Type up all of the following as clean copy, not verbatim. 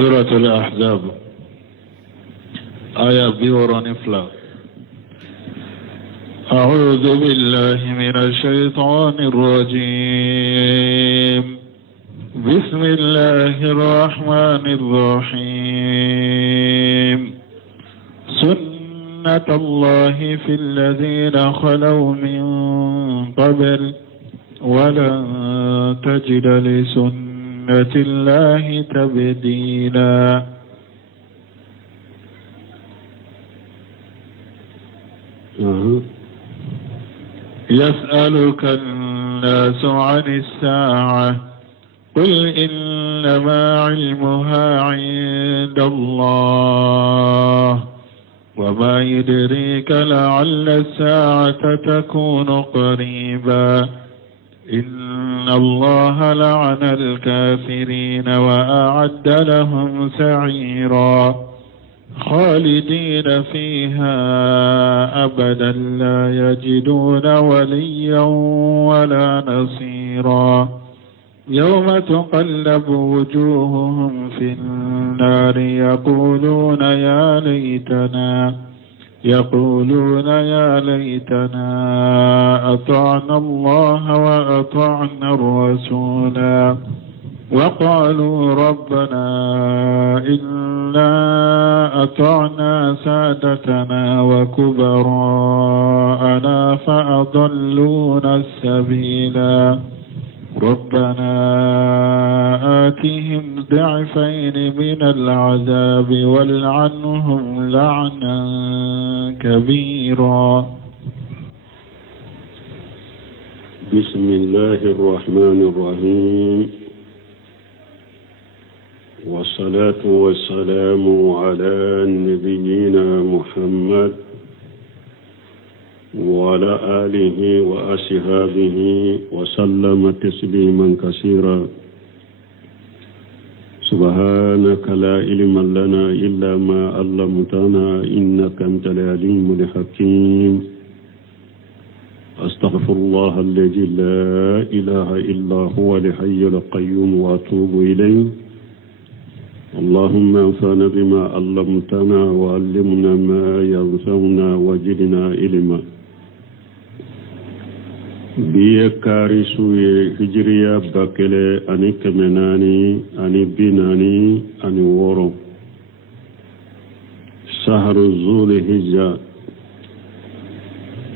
سورة الأحزاب آية بيوران فلا. أعوذ بالله من الشيطان الرجيم. بسم الله الرحمن الرحيم. سنة الله في الذين خلوا من قبل ولن تجد لسنة الله تبديلا. يسألك الناس عن الساعة قل إنما علمها عند الله وما يدريك لعل الساعة تكون قريبا. إن الله لعن الكافرين وأعد لهم سعيرا خالدين فيها أبدا لا يجدون وليا ولا نصيرا. يوم تقلب وجوههم في النار يقولون يا ليتنا أطعنا الله وأطعنا الرسولا وقالوا ربنا إنا أطعنا سادتنا وكبراءنا فأضلونا السبيلا. ربنا آتهم ضعفين من العذاب والعنهم لعنا كبيرا. بسم الله الرحمن الرحيم. والصلاة والسلام على نبينا محمد وعلى آله وأصحابه وسلم تسليما كثيرا. سبحانك لا علم لنا إلا ما علمتنا إنك أنت العليم الحكيم. أستغفر الله الذي لا إله إلا هو الحي القيوم وأتوب إليه. اللهم انفعنا بما علمتنا وعلمنا ما ينفعنا وزدنا علما. biye kari suye hijriya bakele ani kemenani ani binani ani woro saharu zul hijja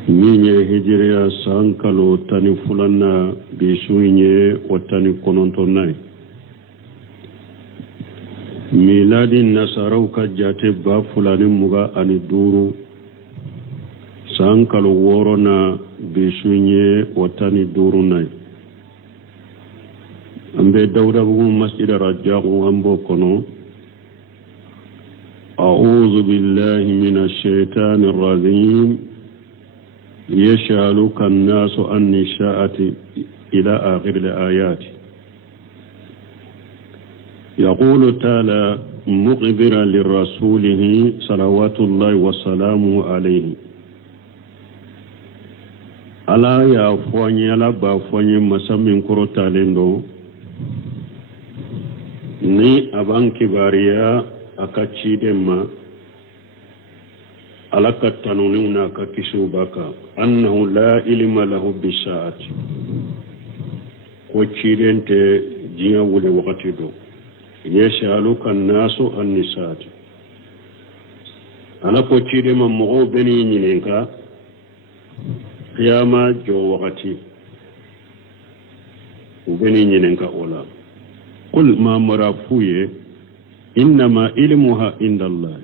minye hijriya sankalo tani fulana bisuye watani konontonai miladi nasarau ka jate ba fulani muga ani duru sankalo woro na bisuye watani duru nai ambe dawda bugu masjid rajaqu ambo kono. a'udhu billahi minash shaitanir rajim. yas'aluka an-nasu an nisha'ati ila akhir al-ayat. يقول تعالى مخبرا لرسوله صلوات الله وسلامه عليه. ala ya fɔnye ala ba fɔnye masa min kɔrɔ talen don ni a b'an kibariya a ka ciden ma ala ka tanuninw n'a ka kisiw b'a kan annahu la ilma lahu bisaati ko ciden tɛ diɲɛ wuli wagati don yas'aluka an-nasu an nisaati ala ko ciden ma mɔgɔw bɛ n'i ɲininka qiyama jo wakati ubeni nyenenka ola qul ma marafuye innama ilmuha indallah.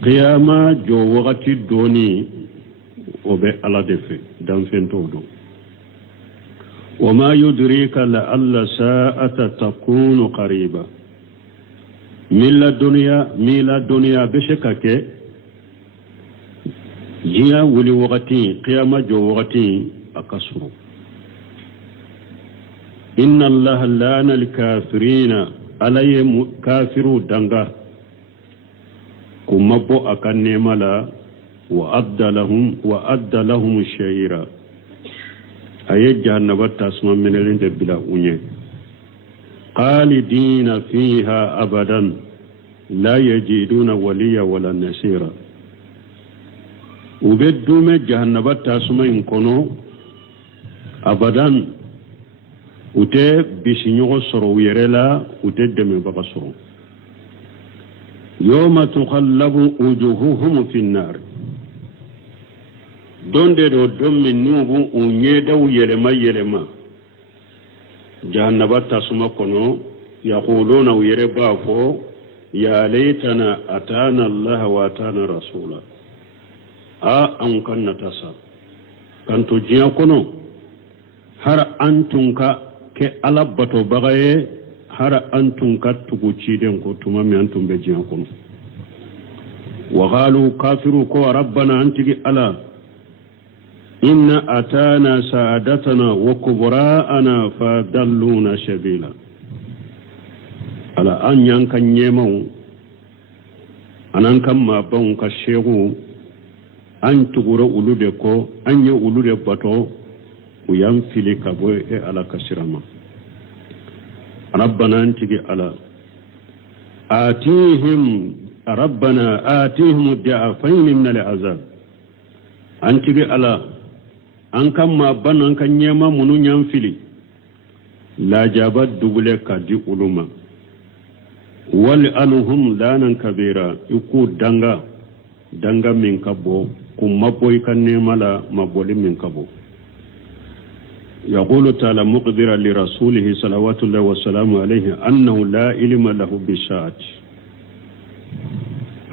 qiyama jo wakati doni obe ala defe dan fento do wama yudrika la alla sa'ata takunu qariba. mila dunya beshekake jiya wuli wakati qiyama jo wakati akasuru. inna Allah lana al-kafirina alaye kafiru danga kuma bo akan nemala wa adda lahum shayira aye jahannaba tasma menelin de bila unye خالدين فيها أبدا لا يجدون وليا ولا نصيرا وبدو من جهنم تاسمين كونو أبدا وتي بسنيو سرو يرلا وتي دمي بقى سرو يوم تقلب وجوههم في النار دون دو دم من نوبو ونيدو يلما جهنم تاسما كونو يقولون ويربافو يا ليتنا أتانا الله وأتانا رسولا أنكن نتسا كنتو جيا كونو هر أنتم ke alabato bagaye har antum katugu ciden ko tumami antum be jiyan kono wa qalu kafiru ko rabbana antigi ala inna atana saadatana wa kubra'ana fadalluna sabila ala an yankan yemau anan kan ma ban ka shegu an tugura ulude ko an ye ulude bato ويام فيلي كابوي على كسرما ربنا انتجي على آتيهم الضعفين من العذاب انتجي على أنكم ما بن أنكم نيما منو يام فيلي لا جابت دبلة كدي علوما ولأنهم لانا كبيرا يكون دنگا من كبو كم مبوي كنيما لا مبولي من كبو يقول تعالى مقدرا لرسوله صلوات الله وسلامه عليه أنه لا علم له بالساعة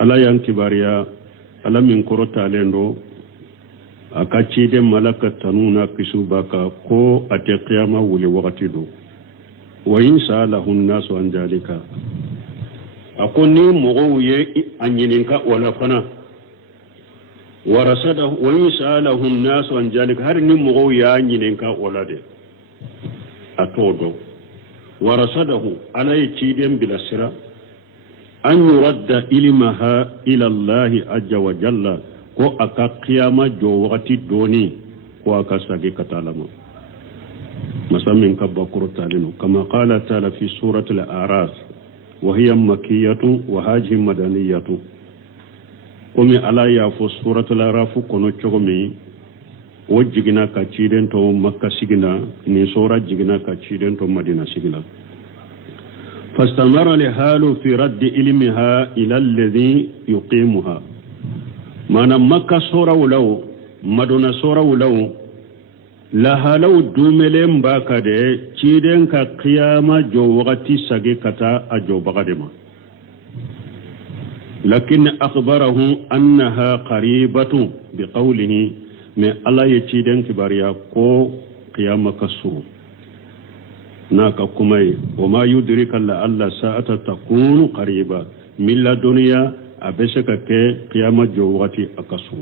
ألا ينكباريا ألا من كرة علينا أكاتشيد ملكة تنونا كسوباكا كو أتقياما ولي وقتدو وإن سأله الناس عن ذلك أقولني مغوية أن ينكا ولا فنا ورسده وإن سأله الناس عن ذلك هر نمغو يانينكا ولده أتودو ورسده على يتيدين بلا سرا أن يرد علمها إلى الله عز وجل كو أكا قيامة جو وقت دوني كو أكا ساقي كتالما مثلا من كبكر تالينو كما قال تعالى في سورة الأعراف وهي مكية وهذه مدنية komi ala ya fo suratul araf kono chogomi o jigina ka ciden to makka sigina ni sura jigina ka ciden to madina sigina fastamara li halu fi radd ilmiha ila alladhi yuqimuha mana makka sura walaw maduna sura walaw la halaw dumelen baka de ciden ka qiyama jo waqti sage kata ajo bagadema لكن أخبره أنها قريبة بقوله من الله يتيدن كباريا كو قيامة كسو ناكا كمي وما يدرك الله ساعة تكون قريبة من لا دنيا أبسك كي قيامة جوغتي أكسو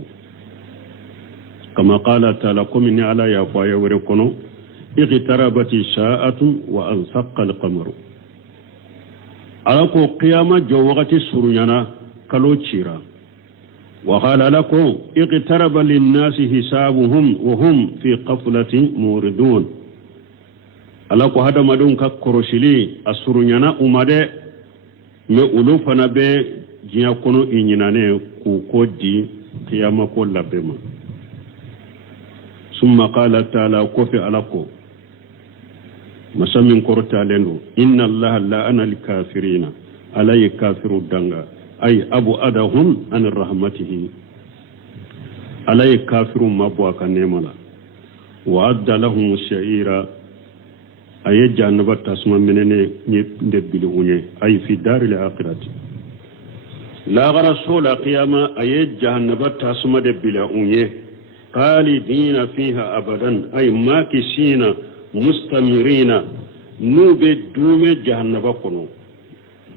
كما قال تعالى كمني على يفايا وركنو اغتربت الساعة وأنسق القمر على كو قيامة جوغتي سريانا كالوتشيرا وقال لكم اقترب للناس حسابهم وهم في قفلة موردون ألاكو هذا مدون ككروشلي السرنيانا أمده مؤلوفنا به جياكونو إنيناني كوكودي قياما كل بما ثم قال تعالى كوفي ألاكو مسامين كورتا لنو إن الله لا أنا الكافرين علي كافر الدنغا أي أبو أدهم عن رحمته علي كافر مبواك نيملا وأدى لهم الشعيرة أي جانبات تسمى منني ندبلوني أي في دار الآخرة لا رسول قيامة أي جانبات تسمى دبلوني خالدين فيها أبدا أي ماكسين مستمرين نوبدوم جهنبكم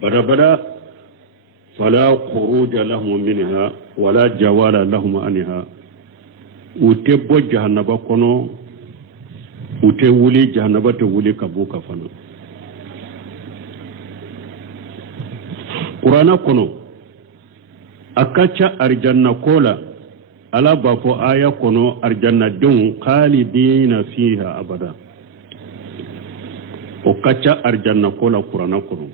بدا فلا خروج لهم منها ولا جوال لهم عنها وتبو جهنبكم وتولي جهنبت ولي كبوك فنا قرآن كنو أكاچا أرجانا كولا ألا بافو آية كنو أرجانا دون خالدين فيها أبدا وكتشا أرجانا كولا قرآن كرو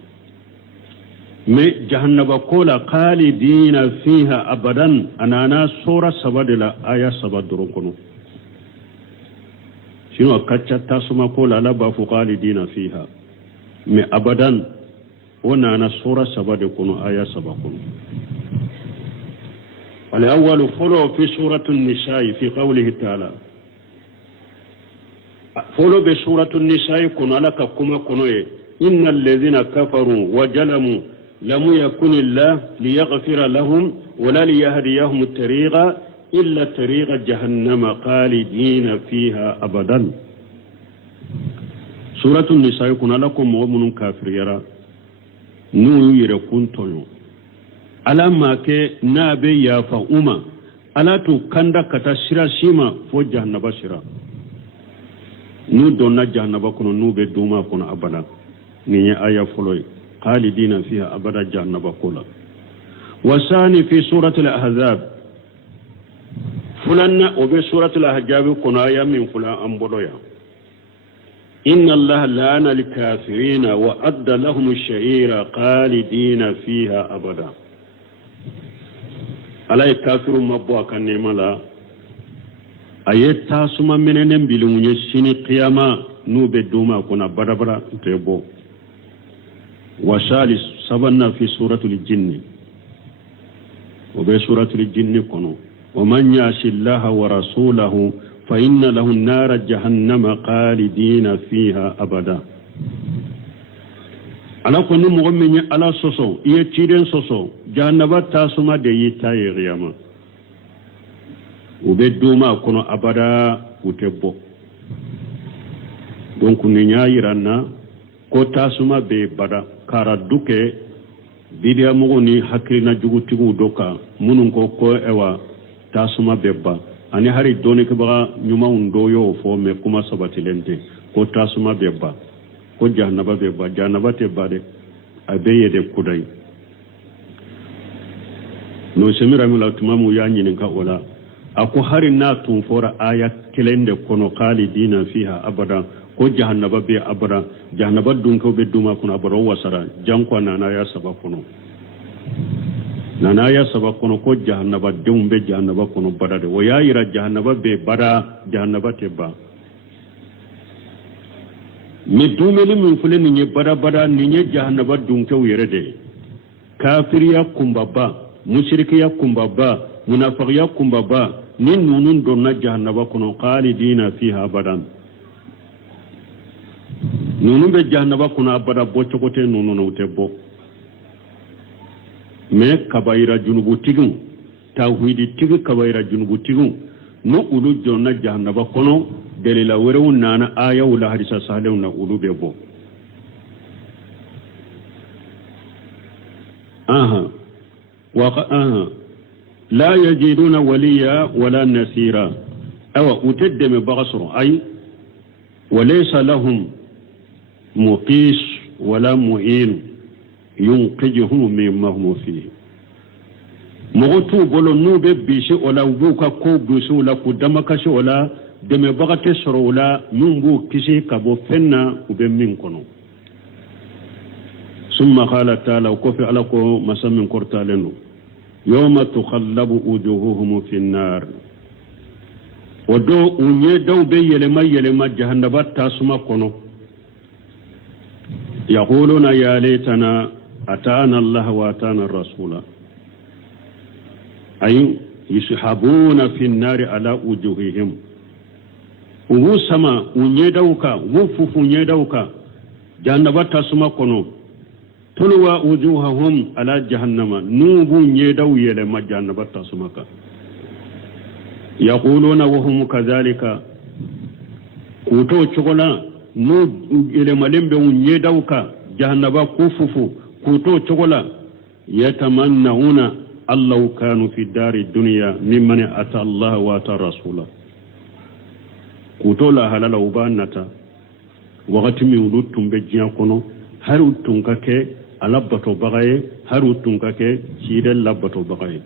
مي جهنم كولا خالدين فيها أبدا أنا سورة سبد لا آية سبد درون كنو شنو كتشا تاسما كولا لا بافو خالدين فيها مي أبدا ونانا سورة سبد كنو آية سبد كنو الأول فلو في سورة النساء في قوله تعالى فلو بسورة النساء كن لك كما كنوه إن الذين كفروا وجلموا لم يكن الله ليغفر لهم ولا ليهديهم الطريق إلا طريق جهنم خالدين فيها أبدا سورة النساء كن لكم مؤمن كافر يرى نو يركون تلو ألا ما كي نابي يا فأما ألا تكند كتشرا شما فو جهنم شرا نو دونا جهنم كنو نو بدوما كنو أبدا نيني آية فلوي خالدين فيها أبدا جهنم كولا وثاني في سورة الأحزاب فلان وبسورة الأحزاب كنا آية من فلان أمبولويا إن الله لعن الكافرين وأدى لهم الشعير خالدين فيها أبدا ألا الكافر مبوا كان نملا أيتا سما منن بلوني سيني قياما نو بدوما كنا برابرا تيبو وثالث سبنا في سورة الجن وبسورة الجن كنو ومن يعص الله ورسوله فإن له النار جهنم خالدين فيها أبدا ala ko ni mo men ala soso ye tiden soso jannaba tasuma de yita yiyama ube duma kono abada utebbo donc ni nyaayirana ko tasuma be bada kara duke bidia mo ni hakina jugutigu doka munun ko ewa tasuma bebba ani hari doni ke ba nyuma undo yo fo me kuma sabati lente ko tasuma bebba ko jahannaba bebba jahannaba te bade abeye de kudai no semira mi la tumamu ya nyinin ka wala ako hari na tun fora aya kelende kono khalidina fiha abada ko jahannaba be abada jahannaba dun ko be duma kono abada wasara janko nana ya saba kono ko jahannaba dum be jahannaba kono badade wo ya ira jahannaba be bada jahannaba te ba mi dumeli min fule ni bada ni jahannaba dun ko yerede kafiriya kumbaba mushrikiya kumbaba munafiqiya kumbaba ni nunun donna jahannaba kono khalidina fiha abadan nunun be jahannaba kono abada boccokote nunun utebbo me kabaira junubu tigun tawhidi tigu kabaira junubu tigun no ulu jonna jahannaba kono dalila werewu nana aya wala hadisa sahlew na ulu bebo لا يجدون وليا ولا نصيرا أو أتدم بغصر أي وليس لهم مقيس ولا معين ينقذهم مما هم فيه مغتو بولو نوب بيشي ولا وبوكا كوبوسي ولا كدمكشي ولا دم بغتسر ولا نمبو كشي كبو فنا وبمين كنو ثم قال تعالى وكفي علىكم مسمن كرتالنو يوم تخلب وجوههم في النار ودو ونيدو يلما جهنم تاسما كنو يقولون يا ليتنا أتانا الله وأتانا الرسول أي يسحبون في النار على وجوههم وسما ونيدوكا وفوف ونيدوكا جهنم تاسما كنو تلوى وجوههم على جهنم نوبو نيدو يلما جهنم تاسما يقولون وهم كذلك كوتو شغلا نو يلما لمبو نيدوكا جهنم كوفوفو كوتو شغلا يتمنون الله كانوا في الدار الدنيا ممن أتى الله وأتى رسوله كوتو لا هلال وبانتا وقت من ولدتم بجيانكونو هارو كake alabato bagaye haru tunkake shidel labato bagaye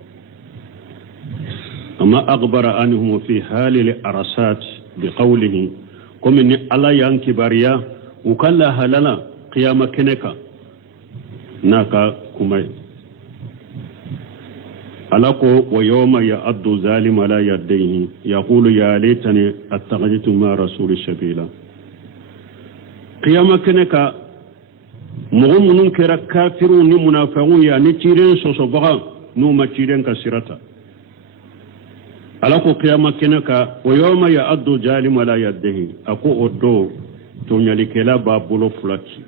amma akhbara anhum fi halil arasat biqawlihi comme ni ala yankibariya ukalla halala qiyama keneka naka kumai alako wa yawma ya'addu zalima la yadayhi yaqulu ya laitani attakhadhtu ma rasuli sabila qiyama keneka mu'minun kira kafirun ni munafiqun ya ni tiren soso baga no ma tiren ka sirata alako qiyama keneka wa yawma ya'addu zalima la yadayhi ako oddo to nyalikela babulo fulati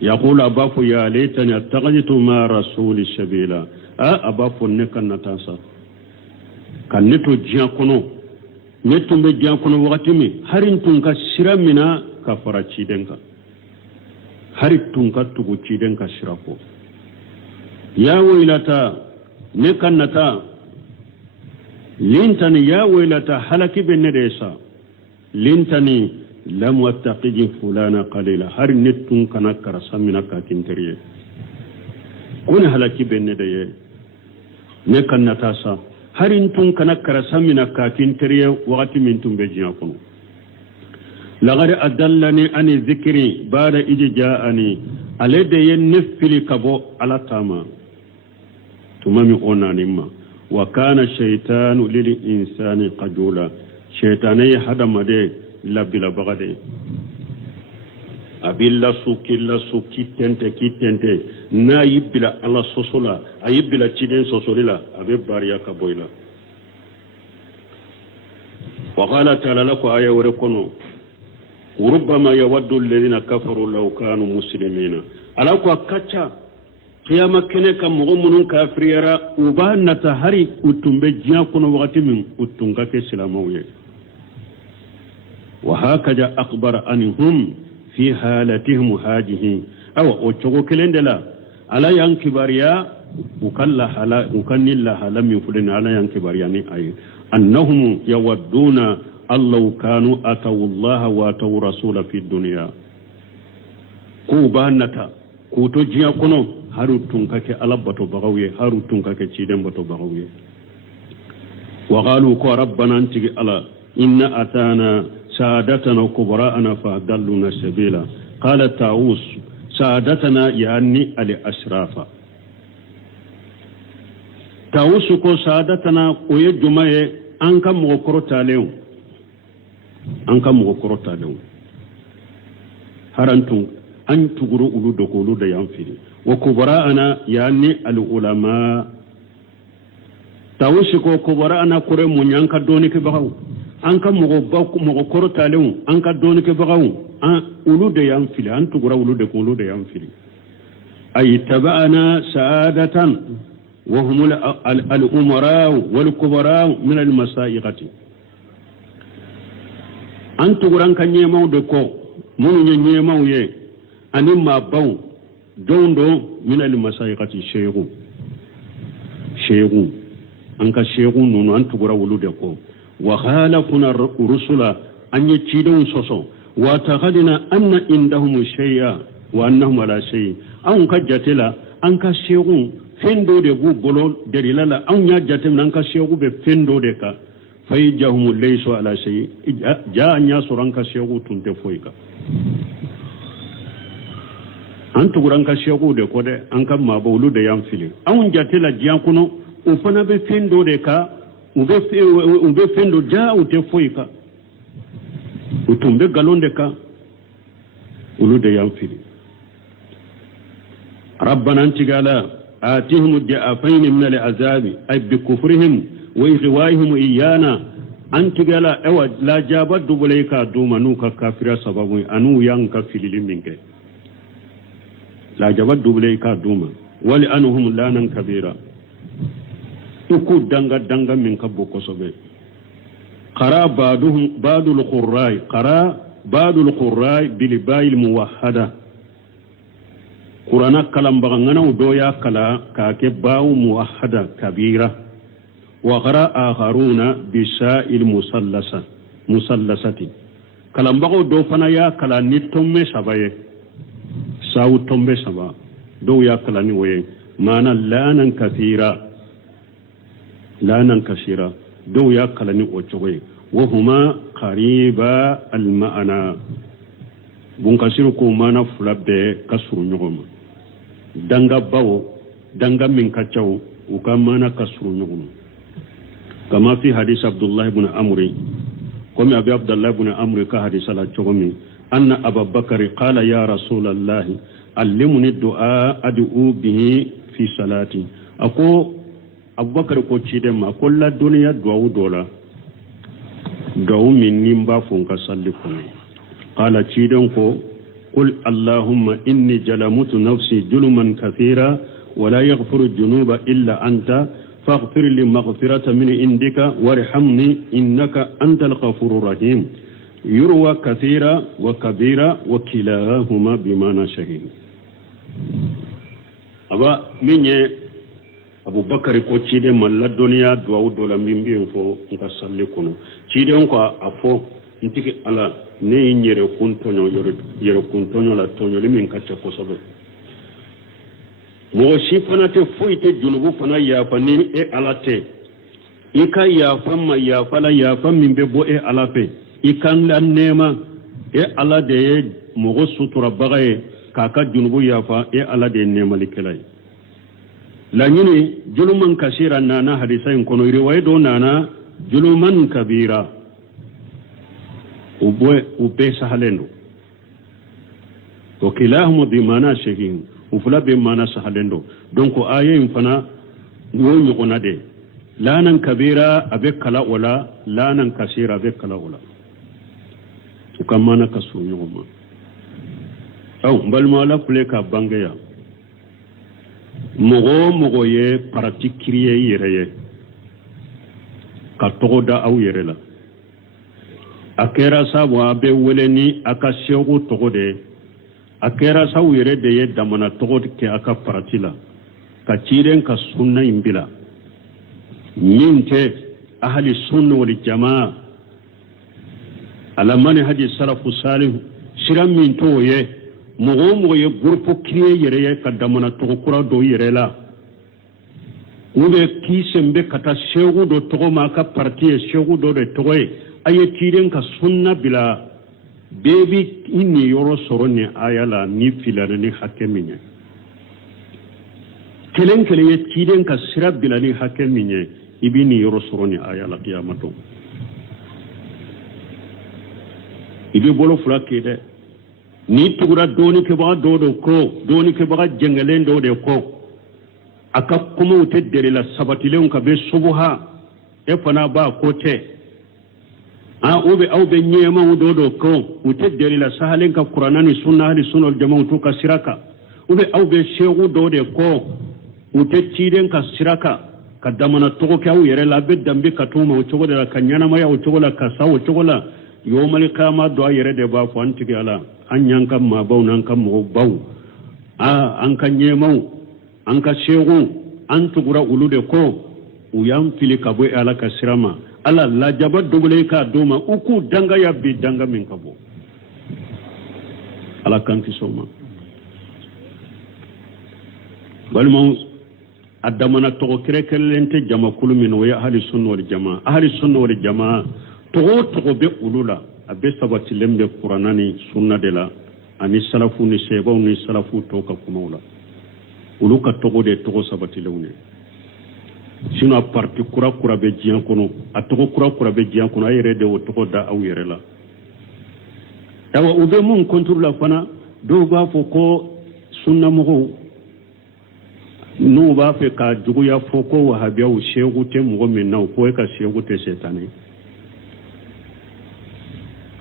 yaqulu abafu ya laitani attakhadhtu ma rasuli sabila abafu ne kannatasa kan neto jiakono netumbe jiakono wakati mi harin tunka siramina ka fara cidenka hari tunka tugu cidenka sirako ya wailata ne kannata lintani ya wailata halaki benne desa lintani lam wattaqiji fulana qalila har nettun kana karasamina ka kinteriye kuni halaki benne de ne kannata sa harin tun kana karasamina ka kinteriye wakati min tumbe jiya kuno lagare adallani ani zikri bada ijjaani alede yen nefili kabo alatama tumami onanimma wa kana shaytanu lil insani qajula shaytanay hadamade labila bagade abilla suki kitente na yibila ala sosola ayibila ciden sosolila abe bariya kaboila wa qala ta'ala laku aya warakono rubbama yawaddu alladhina kafaru law kanu muslimina ala ko kacha qiyama kene kam mu'minun kafiriyara ubana tahari utumbe jiya kono wakati min utunga ke silamawiye وهكذا أخبر أنهم في حالتهم هذه أو أتشوكو كلندلا على ينكباريا وكان الله لم يفلن على ينكبارياني أي أنهم يودون الله كانوا أتوا الله وأتوا رسول في الدنيا كوبانتا كوتو جيا كنو هارو تنكك ألبتو بغوية هارو تنكك تشيدن بتو بغوية وقالوا كو ربنا انتك على إن أتانا سادتنا وكبراءنا فأضلونا السبيلا قال الطاووس سادتنا يعني الأشراف طاووس كو سادتنا ويجمع أنك مغكرتا لهم هرانتم أن تغروا أولودك أولود ينفري وكبراءنا يعني العلماء طاووس كو كبراءنا كوري منيانك دونك بغاو anka mogo korotalew anka doni ke bagaw an ulu de yan fili an tugura ulu de yan fili ay tabana saadatan wa hum al umara wal kubara min al masaiqati an tuguran kan yemaw de ko mun yemaw ye ani ma baw dondo min al masaiqati shehu anka shehu nunu an tugura ulu de ko وخالفنا الرسل أن يتشيدون صصو واتخذنا أن عندهم شيئا وأنهم على شيء أنك جاتلا أنك شيئون فندو دي بولو دريلالا أن يجاتم أنك شيئون بفندو ديكا فيجاهم ليسوا على شيء جاء الناس أنك شيئون تنتفويكا أنت أنك شيئون ديكو دي أنك ما بولو دي ينفلي أن جاتلا جيانكونو وفنا بفندو ديكا ube fendo ja utefoika utumbe galonde ka ulude yamfili ربنا انتقالا آتهم الضعفين من العذاب أي بكفرهم وإغوائهم إيانا انتقالا أو لا جابت دبليكا دوما نوكا كافرا سببوي أنو ينكا في للمنك لا جابت دبليكا دوما ولأنهم لانا كبيرا uku danga min kabbo kosobe qara badul qurrai bil bayil muwahhada qur'ana kalam bagana do ya kala ka ke bawu muwahhada kabira wa qara akharuna bi sa'il musallasati kalam bago do fana ya kala ni tomme sabaye sawu tombe saba do ya kala ni woye mana lanan kathira lanan kasira do ya kalani ochowe wa huma qariba al ma'ana bunkasiru ko mana fula bɛɛ ka surun ɲɔgɔn ma danga bawo danga min ka ca u ka mana ka surun ɲɔgɔn ma kama fi hadis Abdullah ibn Amri komi abi Abdullah ibn Amri ka hadisa la cogo min anna Abubakar qala ya Rasulallah allimni du'a ad'u bihi fi salati ako Abubakar ko ciden ma ko la duniya du'a dola du'a min nimba fon ka salli kono qala ciden ko qul allahumma inni jalamtu nafsi juluman kathira ولا يغفر الذنوب إلا أنت فاغفر لي مغفرة من عندك وارحمني إنك أنت الغفور الرحيم يروى كثيرا وكبيرا وكلاهما بمعنى شهيد أبا من أبو بكر ko cide malla duniya duwa dola min bi fo nka salle kono cide ko afo ntiki ala ne nyere kuntonyo yere kuntonyo la tonyo limin kacha ko sobe mo shi fana te foite junubu fana ya fani e alate ika ya famma ya fala ya fammin be bo e alape ikan lan nema e ala de mo sutura bagaye kaka junubu ya fa e ala de nema likelay la nyini juluman kasira nana hadisa in kono riwaye do nana juluman kabira ube sahalendo to kilahum bi mana shekin ufula be mana sahalendo donc ayen fana wo nyogona de lanan kabira abe kala wala lanan kasira abe kala wala ukamana kasu nyogoma aw balma la kule ka bangeya mogo ye pratikriye yere ka togoda aw yere la akera sabu abe weleni aka shego togode akera sawu yere de ye damana togod ke aka paratila ka ciren ka sunna imbila minte ahli sunna wal jamaa ala mani hadi salafu salih shiram min to ye mogo ye groupe kriye yere ye ka damana togokura do yere la ube kisembe kata shego do togoma ka partie shego do de togoye aye ciren ka sunna bila bebi inni yoro sorone ayala ni filana ni hakeminya kelen ye ciden ka sirab bila ni hakeminya ibini yoro sorone ayala qiyamato ibi bolo fulake de ni tugura doni ke ba do ko doni ke ba jengalen do de ko aka kuma uteddere la sabatilen ka be subha e fana ba ko te ube au be nyema udodo ko utedderi la sahalen ka qur'anani sunna hadi sunul jamaa to ka siraka ube au be shegu dode ko utecciden ka siraka ka damana to ko au yere la be dambe ka tuma o togo da kanyana maya o togo la ka sawo togo la yomal kama do yere de ba ko antiki ala anyan kam ma baw nan kam mo baw an kan nyema an ka shegu an tugura ulude ko uyam fili ka boy ala ka sirama ala la jabat dogole ka doma uku danga ya bi danga min kabo ala kanki soma balmo adamana to krekelente jama kulumin wa ahli sunna wal jamaa to be ulula abe sabati lembe qur'anani sunna de la ani salafu ni sebo ni salafu to ka kumawla uluka to de to sabati lewne sino a parti kura be jiyan kono a togo kura be jiyan kono ayere de o togo da aw yere la dawa ube mun kontur la fana do ba fo ko sunna mo no ba fe ka jugu ya fo ko wahabiya o shegu te mo men naw ko ka shegu te setane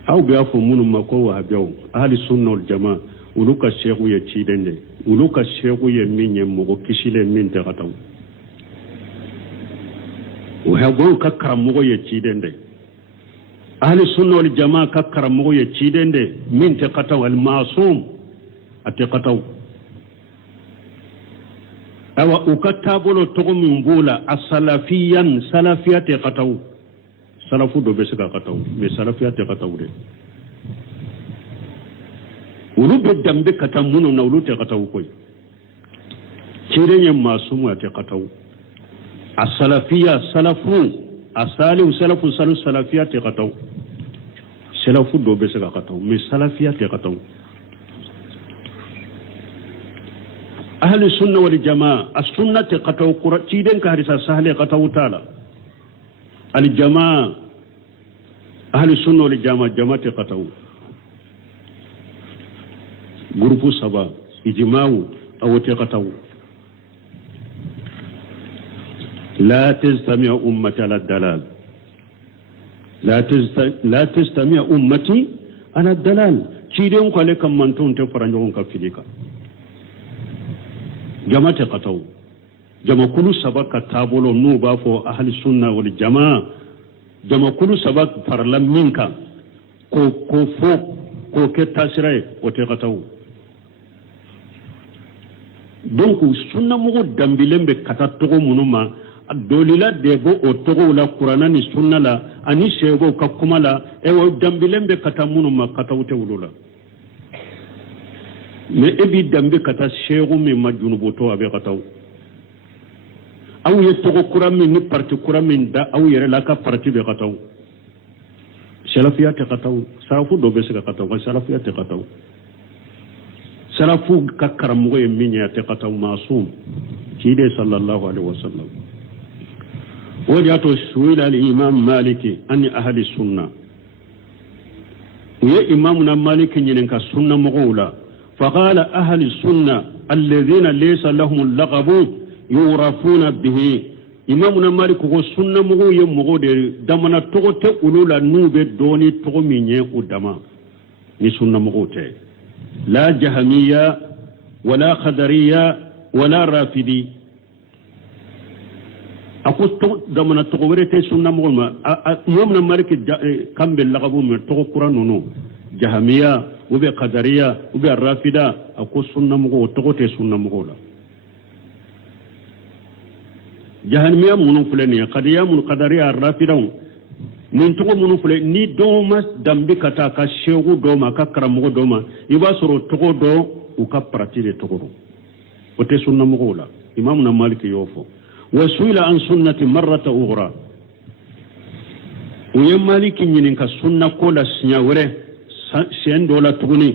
aw be afo mun ma ko wahabiya ahli sunna wal jamaa uluka shegu ye chidende uluka shegu ye minye mo kishile min te gataw وهاغون ككرمو يتشيدند اهل السنه والجماعه ككرمو يتشيدند من تقطو المعصوم اتقطو او وكتابلو تغم بولا السلفيا سلفيات تقطو سلفو دو بسكا قطو مي سلفيات تقطو دي ولو بدم بكتمونو نولو تقطو كوي تشيرين معصوم اتقطو السلفية سلفون السالي وسلفو سلو سلفية تقطو سلفو دو بسكا قطو مي سلفية تقطو ahli sunna wal jamaa as-sunnati qataw qurati den ka harisa sahle qataw taala al jamaa ahli sunna wal jamaa jamaati qataw grupu saba ijma'u awati qataw لا تجتمع أمتي على الدلال لا تجتمع أمتي على الدلال كيدون قال كم من تون تفرنجون كفيليكا جماعة قطو جماعة كل سبق كتابولو نوبا فو أهل السنة والجماعة جماعة كل سبق فرلم منك كو فوق كو كتاسرة وتقطو donc sunna mo dambilembe katatto munuma dolila debo o togo la qur'ana ni sunna la ani sego ka kuma la e wo dambilembe katamunu ma katawte wulula me ebi dambe kata sego me majunubo to abe kataw aw ye togo qur'an ni parti qur'an da aw yere la ka parti be kataw salafiyat kataw sarafu do be se kataw salafiyat kataw sarafu ka karamugo e minya te kataw masum kide sallallahu alaihi wasallam وجاءت سئل الإمام مالك عن أهل السنة ويا إمامنا مالك ينكا السنة مغولا فقال أهل السنة الذين ليس لهم اللقب يعرفون به إمامنا مالك هو السنة مغو يمغو دمنا تغو تقولوا نوبة دوني تغو مينيه قدما ni sunna مغوتي لا جهمية ولا خدرية ولا رافدي أقول دمنا تقولته سنة مغلما يومنا مالك كم باللغبو من تقول نونو جهمية وبي قدرية وبي الرافدة أقول سنة مغو تقولته سنة مغولا جهمية منوفلني قدرية من قدرية الرافدة من تقول منوفلني ني دوما دمبي كتا كشيغو دوما ككرمغو دوما يباسرو تقول دو وكبرتي تقول وتي سنة مغولا إمامنا مالك يوفو وسئل عن سنة مرة أخرى ويوم مالك ينكا سنة كولا سنياوري سين دولا تغني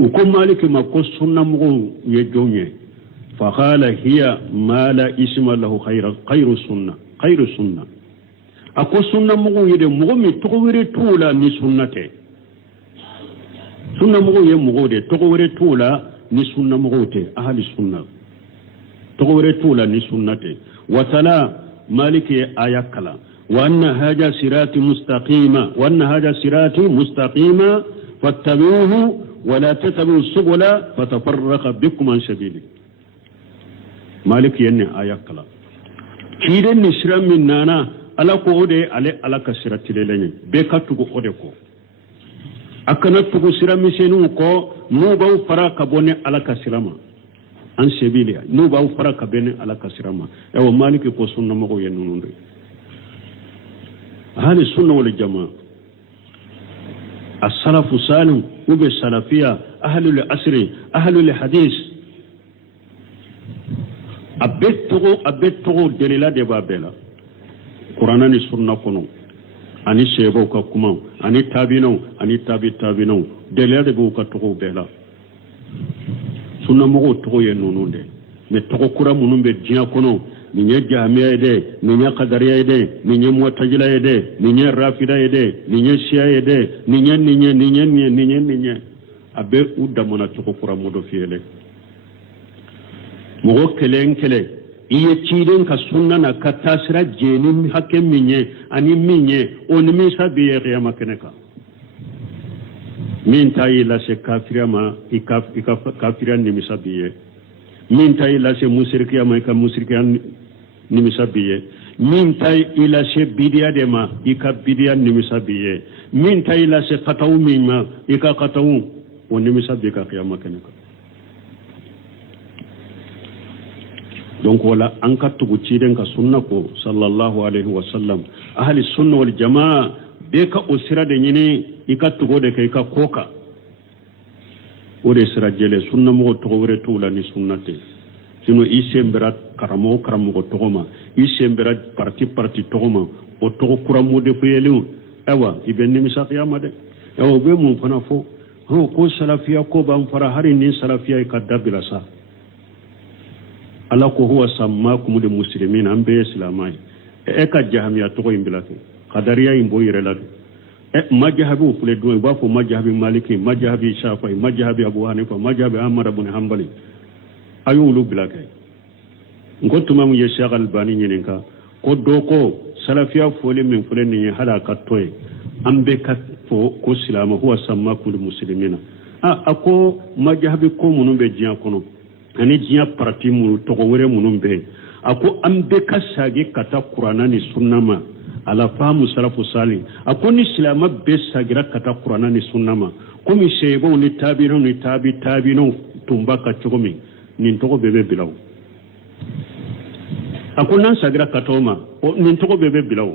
وكم مالك ما كو سنة مغو يجوني فقال هي ما لا اسم له خير السنة أكو سنة مغو يدي مغو مي تغوري تولا ني سنته سنة مغو يمغو دي تغوري تولا ني سنة مغو تي أهل السنة تغوري تولا ني سنته وتلا مالك آيكلا وأن هذا صراطي مستقيما فاتبعوه ولا تتبعوا السبل فتفرق بكم عن سبيله مالك يني آيكلا كيدن نسرا من نانا ala ko ode ale ala ka sira tileleni be ka tugo ode ko akana tugo sira misenu ko no baw fara ka bone ala ka sirama an sebilia no baw fara ka bene ala ka sirama ewo maliki ko sunna mo ko yenununde ahli sunna wal jamaa as-salafu salim ube salafia ahli al-asri ahli al-hadith abetto delila de babela Qur'ana ni sunna kono ani sebo ka kuma ani tabino delila de bu ka to bela sunna mo to ye nonunde me to kura munum be jiya kono ni nya jami'a de ni nya qadariya de ni nya mu'tazila de ni nya rafida de ni nya shi'a de ni nya abe udamona to kura modo fiele mo kele iye ciden ka sunna na ka tasira jenin hakke minye ani minye on mi sabiye qiyama keneka min tayi la se kafirama kafiran ni misabiye min tayi la se musirkiyama ka musirkiyan ni misabiye min tayi ila se bidiya de ma bidiya ni misabiye min tayi la se qatawu minma qatawu on ni misabiye ka qiyama keneka donc wala an ka tugu ciden ka sunna ko sallallahu alaihi wasallam ahli sunna wal jamaa be ka osira de nyini ika tugo de kai ka koka o de sira jele sunna mo to wore to la ni sunnate sino isembera karamo ko togoma isembera parti togoma o to kuramo de fuyelu ewa ibenni misaqiyama de ewa be mun fana fo ko salafiya ko ban fara hari ni salafiya ka dabila sa ala ko huwa sammakum lil muslimin an be islamai ka jahamiya to ko imbila ke qadariya imbo yirela majhabu fule do ba ko majhabi maliki majhabi shafi'i majhabi abu hanifa majhabi ahmad ibn hanbali ayulu bila ke ngotuma mu Sheikh Albani nyenenka ko doko salafiya fole min fole ni hala ka toy ambe ka ko silama huwa sammakum lil muslimina ako majhabi ko munun be jiya kono ani jiya parti mu to ko wore munun be ako ambe ka sage kata qur'ana ni sunnama ala famu salafu salih ako ni silama be sagira kata qur'ana ni sunnama ko mi shebo ni tabino tumba ka chogomi nin to ko bebe bilaw ako nan sagira katoma nin to ko bebe bilaw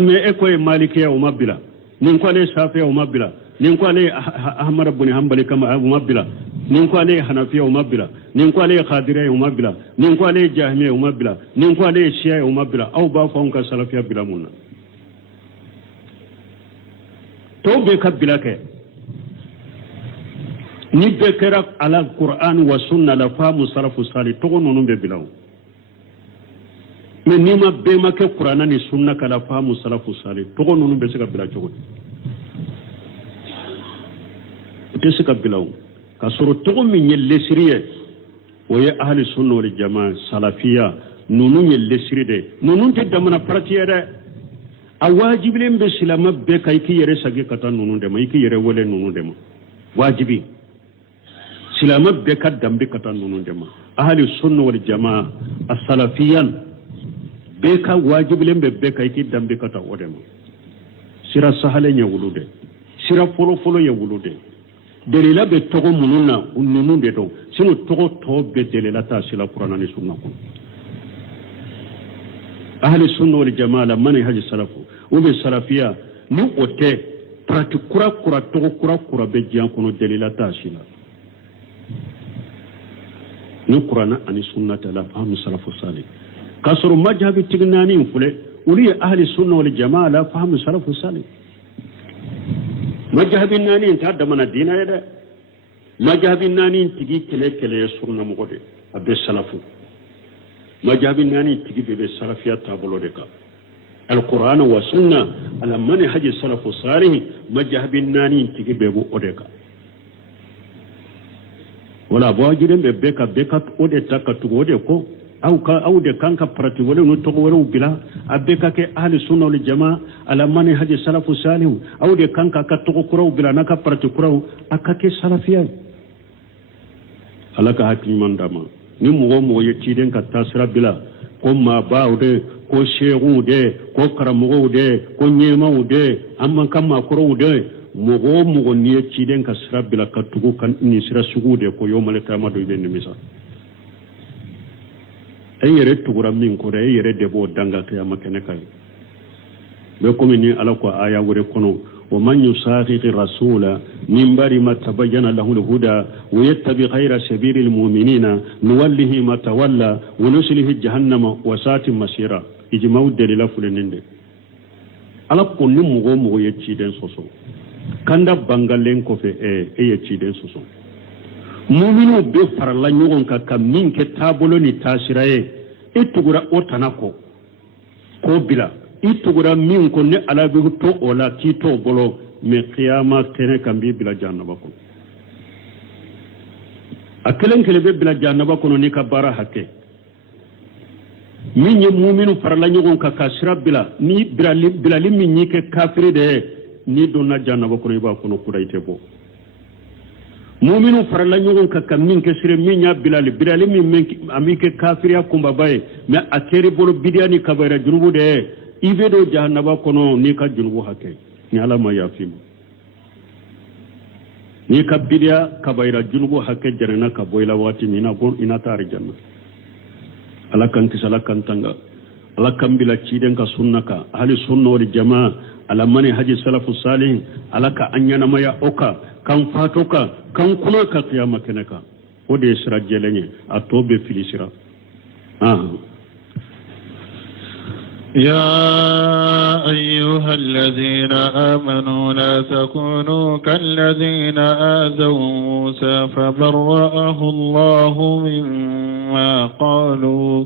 me ekoy malikiya o mabila nin ko ale shafiya o mabila nin ko ale ahmad ibn hanbali kama o mabila nin ko ale hanafiya o mabila nin ko ale qadiriya o mabila nin ko ale jahmiya o mabila nin ko ale shi'a o mabila aw ba fa on ka salafiya bila munna to be ka bila ke ni be kera ala qur'an wa sunna la famu salafu salih to nonu be bilaw mais ni ma be ma ke qur'ana ni sunna kala famu salafu salih to nonu be sika bila jogo te sika bilaw ka soro to min yelle siriye o ye ahli sunna wal jamaa salafiya nonu yelle siride nonu te damana pratiere a wajibilen be silama be kay ki yere sagi kata nonu de ma ki yere wole nonu de ma wajibi silama be ka dambe kata nonu de ma ahli sunna wal jamaa as-salafiyan be ka wajibilen be kay ki dambe kata wode ma sira sahale nya wulude sira folo ya wulude delila be togo mununa nonu de do sino togo to be delila ta sila qur'ana ni sunna ko ahli sunna wal jamaa la manhaj salafu o be salafiya ni ote pratikura togo kura be jian kono delila ta sila ni qur'ana ani sunnata la fahmu salafu salih kasru majhabi tignani fule uli ahli sunna wal jamaa la fahmu salafu salih majhabin nani ta da mana dina ya da majhabin nani tigi kele sunna mo gode abbe salafu majhabin nani tigi be salafiya tabulo de ka alquran wa sunna ala manhaj salafu salih majhabin nani tigi be bo odeka wala bojiren be ka ode takatu ode ko au de kanka prati wala no to wala bila abeka ke ahli sunna wal jamaa ala manhaj salafu salih au de kanka ka to kuraw bila naka prati kuraw akake salafiya alaka hakimi mandama ni mo yeti den ka tasra bila ko ma baawde ko shehu de ko karamu de ko nyema de amma kamma kuraw de mo ni yeti den ka sra bila ka tugo kan ni sira sugu de ko yomale tama do be ni misa ayere tugura min ko ayere debo danga kiyama kene kay be ko min ala ko aya wore kono wa man yusaqiqi rasula min bari ma tabayyana lahu al-huda wa yattabi ghayra sabilil mu'minina nuwallihi ma tawalla wa nuslihi jahannama wa sa'at masira ijma'u dalila fuleninde ala ko ni mugo yetti den soso kanda bangalen ko fe yetti den soso mu'minu be farala nyogon ka min ke tabolo ni tasiraye itugura otanako ko bila itugura min ko ne ala be to ola ki to bolo me qiyama tene kambi bila jannaba ko akelen kele be bila jannaba ko ni ka bara hakke min ye mu'minu farala nyogon ka kasira bila ni bila min ni ke kafire de ni donna jannaba ko ba ko no kudaite bo mu'minu farala nyogon ka min ke sire min ya bilal min amike kafiriya kumba baye me akere bolo bidiani kabara junubu de ivedo jahannaba kono ni ka junubu hakke ni ala ma yafim ni ka bidia kabara junubu hakke jarena ka boyla wati mina gon ina tari janna ala kan tisala kan tanga ala kambila ciden ka sunnaka ahli sunna wal jamaa ala mani haji salafu salih ala ka anyana maya oka kan fatoka kan kuna ka kiyama keneka o de sira jelenye a tobe filisira يا أيها أيها الذين آمنوا لا تكونوا كالذين آذوا موسى فبرأه الله مما قالوا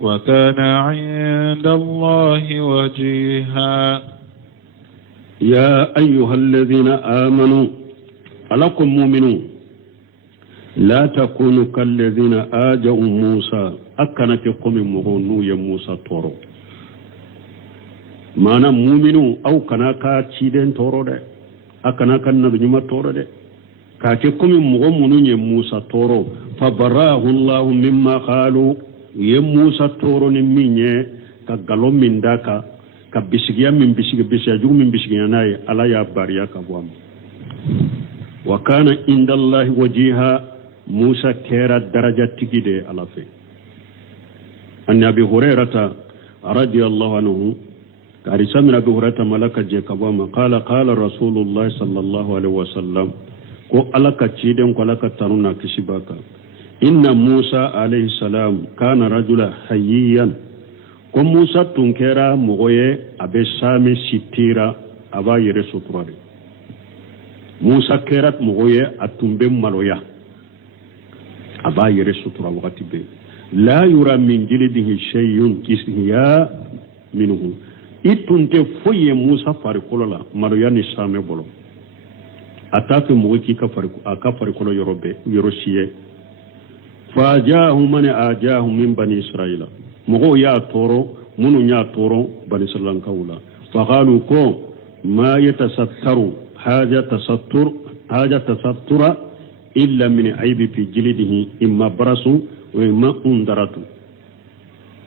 وكان عند الله وجيها يا أيها الذين آمنوا ألكم مؤمنون لا تكونوا كالذين آذوا موسى أكنتكم مغنو يا موسى تورو mana muminu au kana ka ciden toro de akana kan na nyuma toro de ka ke komi mugo munu nye Musa toro fa barahu Allah mimma qalu ye Musa toro ni minye ka galo mindaka ka bisigiya min bisigiya jugu min bisigiya nayi ala ya bariya ka bwam wa kana inda Allah wajiha Musa kera daraja tigide ala fe an Abi Hurairah radiyallahu anhu قال سمع أبي هريرة ملك جيكابوما قال رسول الله صلى الله عليه وسلم ko alaka ciden ko alaka tanuna kishibaka inna Musa alayhi salam kana rajula hayyan ko Musa tunkera mogoye abe sami sitira aba yere suturade Musa kerat mogoye atumbe maloya aba yere sutura wakati be la yura min jildihi shay'un kishiya minhu itunte foye Musa farikolo la maloya ni same bolo atafe mogoki ka farikolo yorobe yoroshiye fajahu man ajahu min bani israila mogo ya toro munu ya toro bani israila kawla faqalu ko ma yatasattaru haja tasattura illa min aibi fi jildihi imma barasu wa imma undaratu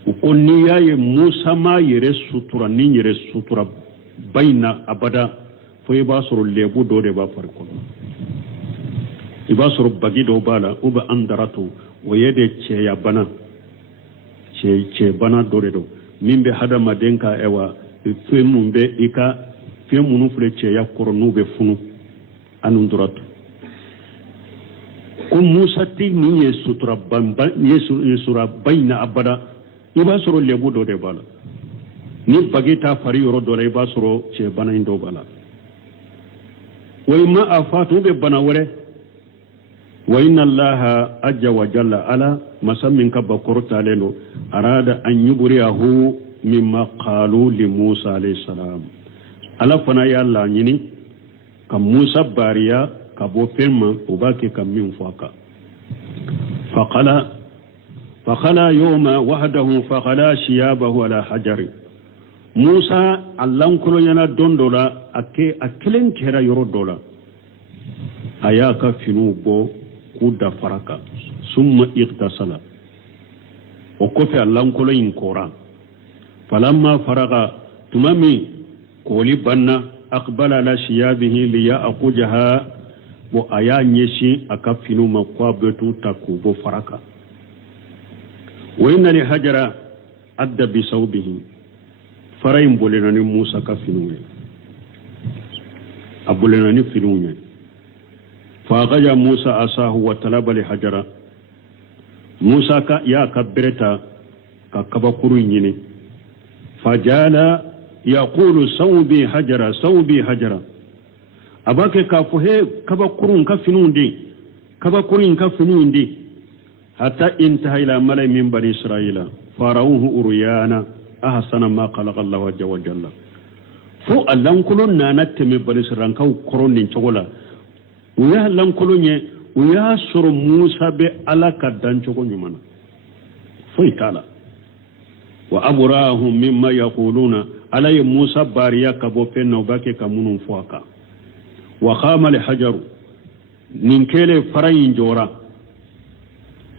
ukonni yaye Musa ma yere sutura ni yere sutura baina abada fo iba soro lebu do de ba farko iba soro bagi do bala uba andaratu o yede ce ya bana ce bana do do mimbe hada madenka ewa fe mumbe ika fe munu fure ce ya koronu be funu anunduratu ko Musa ti ni ye sutura bamba yesu sura baina abada iba soro lebu do de bala ni bagita fari yoro do iba soro ce bana indo bala way ma afatu be bana wore wa inna allaha ajja wa jalla ala masammin ka bakorta lelo arada an yuburiyahu mimma qalu li Musa alayhi salam ala fana ya Allah nyini kam Musa bariya ka bo ferma ubake kam min faka فقال يوم وحده فقال شيابه على حجر موسى اللهم كلو ينا دوندولا أكلن كرا يردولا أياك فنوبو قد فرقا ثم اغتسل وكفي اللهم كلو ينكورا فلما فرغ تمامي قولي بنا أقبل على شيابه ليأخذها وأيا نيشي أكفنو مقابتو تكوبو فرقا وإن لحجر أدى بصوبه فرين بولناني موسى كفنوه أبولناني فنوه فأغيى موسى أساه وطلب لحجر موسى يا كبرتا كبكريني فجعل يقول صوبي حجر أباك كافه كبكرون كفنون دي حتى انتهى إلى ملأ من بني إسرائيل فروه أريانا أحسن ما خلق الله عز وجل فو اللهم كلنا نتم بني إسرائيل كو كرون نشغلا ويا اللهم كلنا ويا سر موسى بألا كدان شغل يمنا فو تعالى وأبراهم مما يقولون علي موسى باريا كبوفين وباكي كمون فواكا وخام الحجر ننكيل فرين جورا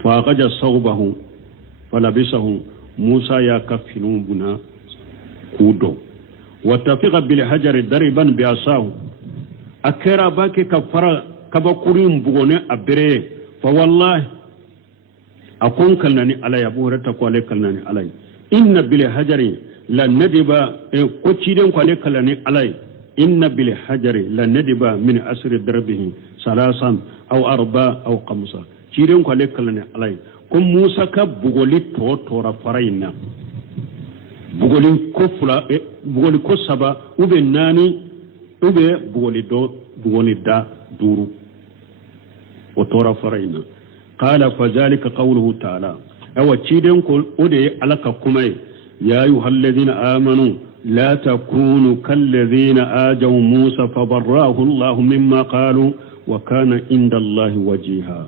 فأخذ صوبه فلبسه موسى يا كفنون بنا كودو واتفق بالحجر دربا بعصاه أكرا باكي كفر كبكورين بغوني أبري فوالله أكون كلناني علي أبو هريرة قال كلناني علي إن بالحجر لا ندب كوتشيدن قال كلناني علي إن بالحجر لا ندب من أسر دربه ثلاثا أو أربعة أو خمسة ciren kwale kalane alai ko Musa ka bugoli to tora farayna bugolin ko fula bugoli ko saba ube nani ube bugoli da duru o tora faraina qala fa zalika qawluhu ta'ala awa ciden ko ode alaka kuma ya ayyuhalladhina amanu la takunu kalladhina ajaw musa fabarrahu Allah mimma qalu wa kana inda Allah wajiha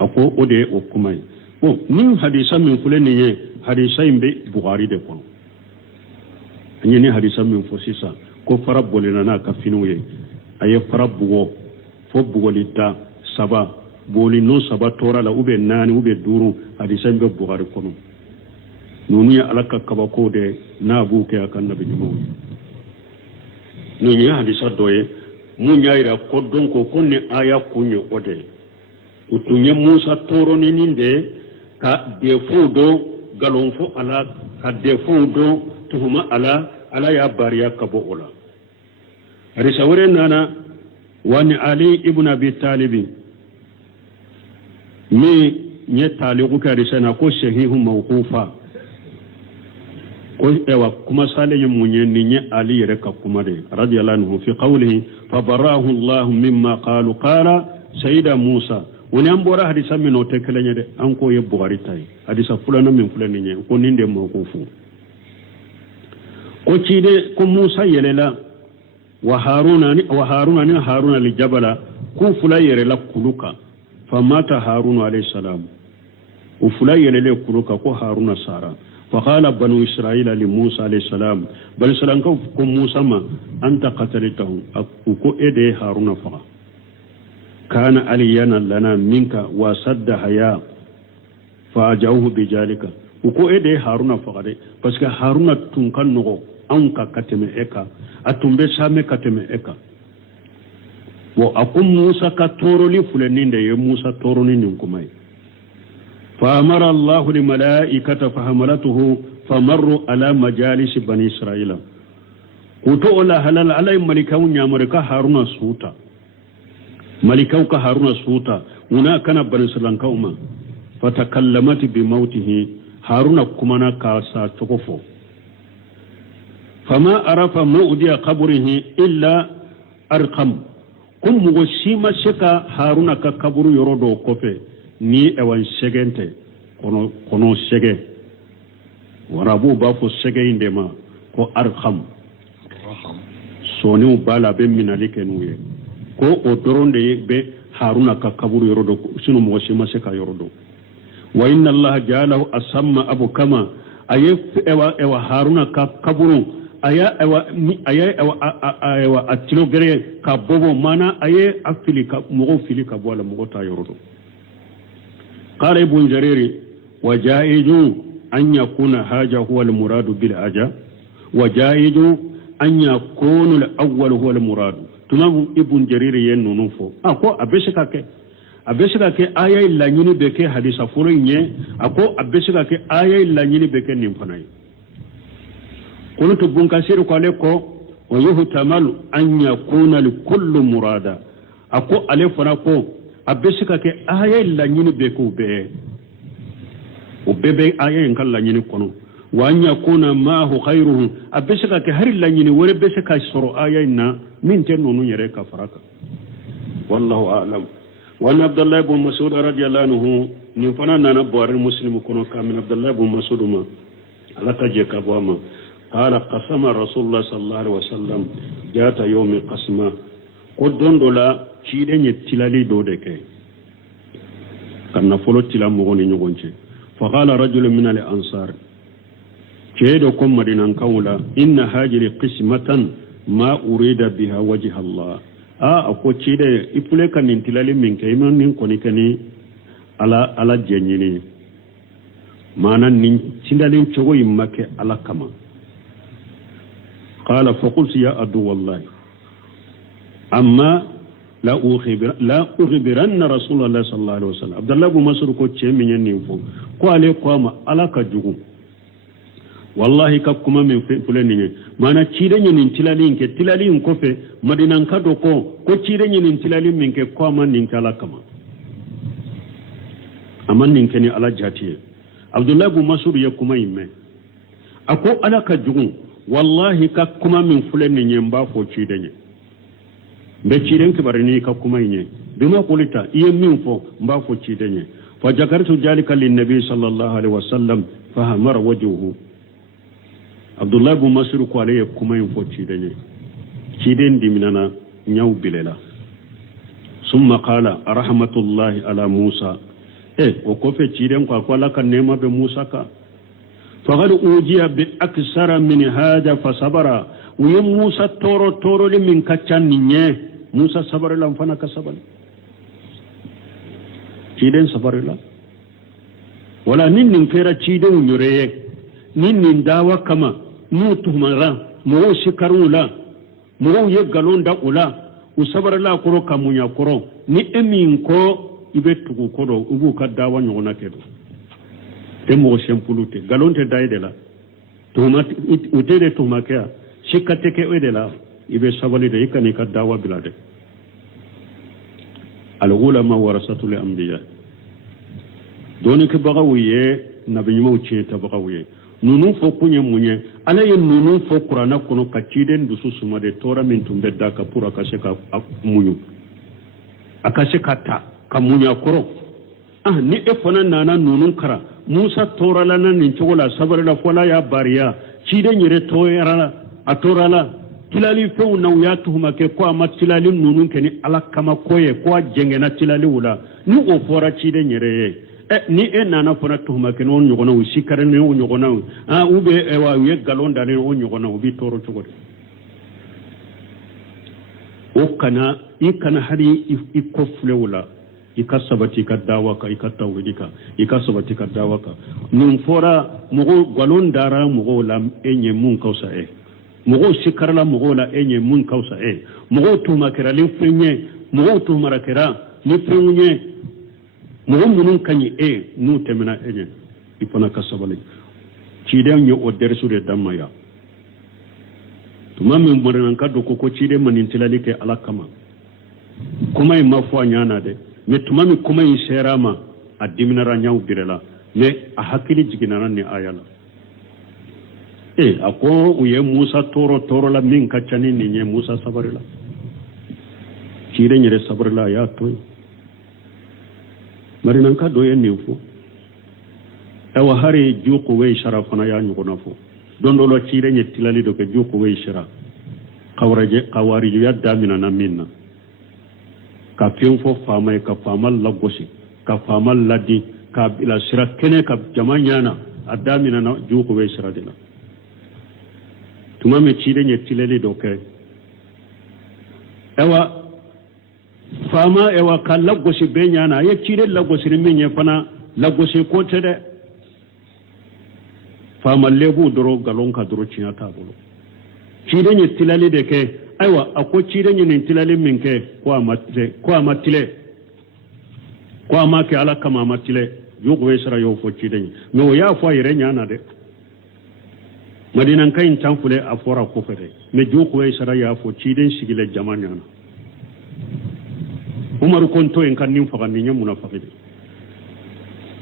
ako ode o kuma min hadisa min fulani ye hadisa imbe bukhari de kono anyene hadisa min fosisa ko farabbolina na ka finuye aye farabbo fo bugolita saba boli no saba tora la ube nani ube duru hadisa imbe bukhari kono nunu ya alaka kabako de na buke akan nabi jumu no ya hadisa doye mun yaira kodon ko konne aya kunyo ode utunye musa toro ni ninde ka defo do galonfo ala ka defo do tuhuma ala ya bariya kabo ola risawre nana wani ali ibn abi talib mi nye taliqu ka risana ko sahihu mawqufa ko ewa kuma sale munye ni nye ali reka kuma de radiyallahu anhu fi qawlihi fa barahu allah mimma qalu qala sayyida musa woni ambora hadisa min o tekelenya de an ko ye bukhari tay hadisa fulana min fulani nye ko ninde mawqufu ko cide ko musa yelela wa haruna li jabala ku fula yerela kuluka famata harun alayhi salam u fula yerele kuluka ko haruna sara فقال بنو إسرائيل لموسى عليه السلام بل سلانكو موسى ما أنت قتلته أكو إدي هارون فقا كان علينا لنا منك وسد حياء فأجاوه بذلك أكو إدي هارون فقا بس هارون تنكن نغو أنك كتم إكا أتنبي سامي كتم إكا وأكو موسى كتورولي فلنين دي موسى توروني نكمي فأمر الله لملائكة فحملته فمروا على مجالس بني إسرائيل قلتوا الله هلال علي ملكاون يا مركا هارون سوتا ملكاوك هارون سوتا هنا كان بني إسرائيل كوما فتكلمت بموته هارون كمانا كاسا تقفو فما عرف مؤدي قبره إلا أرقم كم مغشيما شكا هارون كقبر يردو كفي ni ewan segente kono sege warabu ba fo sege indema ko arham soni bala be minalike nuye ko o doronde be haruna ka kaburu yorodo sino mo shima se ka yorodo wa inna allah ja'alahu asamma abu kama ayef ewa haruna ka kaburu ewa atilo gere ka bobo mana aye afili ka mo fili ka bola mo ta yorodo قال ابن جرير وجائز أن يكون هذا هو المراد بالأجا وجائز أن يكون الأول هو المراد تنام ابن جرير ينونفو أكو أبشكك آية لا يني بك حديث فلان أكو أبشكك آية لا يني بك نمفناي قلت ابن كثير قالكو ويحتمل أن يكون لكل مرادا أكو ألف فنكو abesika ke aya la nyini be ko be o bebe aya en kala nyini kono wa anya kuna ma hu khairuhu abesika ke har la nyini wore besika soro aya na min ten nonu yere ka faraka wallahu a'lam wa abdullah ibn mas'ud radiyallahu anhu ni fana nana bawar muslim kono kamil abdullah ibn mas'ud ma ala taje ka bama qala qasama rasulullah sallallahu alaihi wasallam jata yawmi qasma ko dondola ciide nye tilali do de ke kanna folo tila mo goni nyogonche fa qala rajul min al ansar ceedo ko madinan kawla inna hajiri qismatan ma urida biha wajha allah ko ciide ipule kan tilali min ke non nin koni kani ala jenyini manan nin tindalin chogo yimmake ala kama qala fa qultu ya adu wallahi amma لا أخبرن رسول الله صلى الله عليه وسلم عبد الله بن مسعود ko ce min yanni fo ko ale ko ma alaka jugu wallahi ka kuma min fulani ne mana cide nin tilalin ke tilalin ko fe madinan ka do ko cide nin tilalin min ke ko man nin kala kama amman nin ke ni ala jatiye abdullah ibn mas'ud ya kuma yimme ako ala ka jugu wallahi ka kuma min fulen ne nyemba fo cidenye be ciden kibari ni ka kuma nye bima qulita iye min fo mba fo cidenye fa jakartu jalika lin nabi sallallahu alaihi wasallam fa hamara wajhuhu abdullah ibn mas'ud ko ale kuma yin fo cidenye ciden diminana nyaw bilela summa qala rahmatullahi ala musa o ko fe ciden ko ala kan nema be musa ka faqad ujiya bi aksara min hada fa sabara wa musa toro min kaccan ninye musa sabara lam fana ka sabal ciden sabara la wala nin fera ciden nyureye nin dawa kama mutu mara mo shikarula mo ye galonda ula usabara la koro kamunya koro ni emin ko ibe tugu koro ubu ka dawa nyona kedo temo sempulute galonte daide la tuma utede tuma kya shikate ke wedela ibe sabali de ikani ka dawa bilade al ulama warasatul anbiya doni ke bagawiye nabi nyimo cheta bagawiye nunu fo kunye munye ala ye nunu fo qur'ana kono kaciden dusu sumade tora min tumbe daka pura kasheka munyu akasheka ta kamunya koro ni e fona nana nunun kara musa tora lana nin chogola sabara la fola ya bariya cide nyere toyara atorala tilali fe na ya tuhuma ke ko amatilali nunun ke ni ala kama koye ko jengena tilali wula ni o fora cide nyere ni nana fona tuhuma ke non nyogona o sikare ne o nyogona ube e wa ye galonda ne o nyogona o bi toro chogode o kana ikana hari ikofule wula ikasabati ka dawaka ikatawidika ikasabati ka dawaka nun fora mugo galondara mugo lam enye mun kausa mugo sikarala mugo la enye mun kausa mugo tuma kera le fenye mugo tuma rakera le fenye mugo munun kanyi nu temena enye ipona kasabali ciden yo odersu de damaya tuma min mornan kaddo ko ciden manin tilalike alakama kuma ma fo nyana de me tumami kuma yin serama a diminara nyaw birela me a hakili jiginara ni ayala ako uye musa toro la min kacani ni nye musa sabarila cire nyere sabarila ya toy marinan ka doye ni fu ewa hari juku we sharafana ya nyugona fu dondolo cire nye tilali doke juku we shara kawari ya damina na minna ka fiyon fo famai ka famal lagosi ka famal ladi ka ila sira kene ka jamanyana adamina na juko we sira dina tuma me cide nye tileli doke ewa fama ewa ka lagosi benyana ye cide lagosi ni menye fana lagosi ko tede fama lebu doro galon ka doro cinya tabulo cide nye tileli de ke aiwa ako cire yin tilali minke ko amatile ko amake ala kama amatile yugo wesara yo fo cire no ya fo yire nyana de madinan kayin tanfule afora ko fere me jugo wesara ya fo cire sigile jamanya na umar kon to en kan nim fa kan ni nyamuna fa de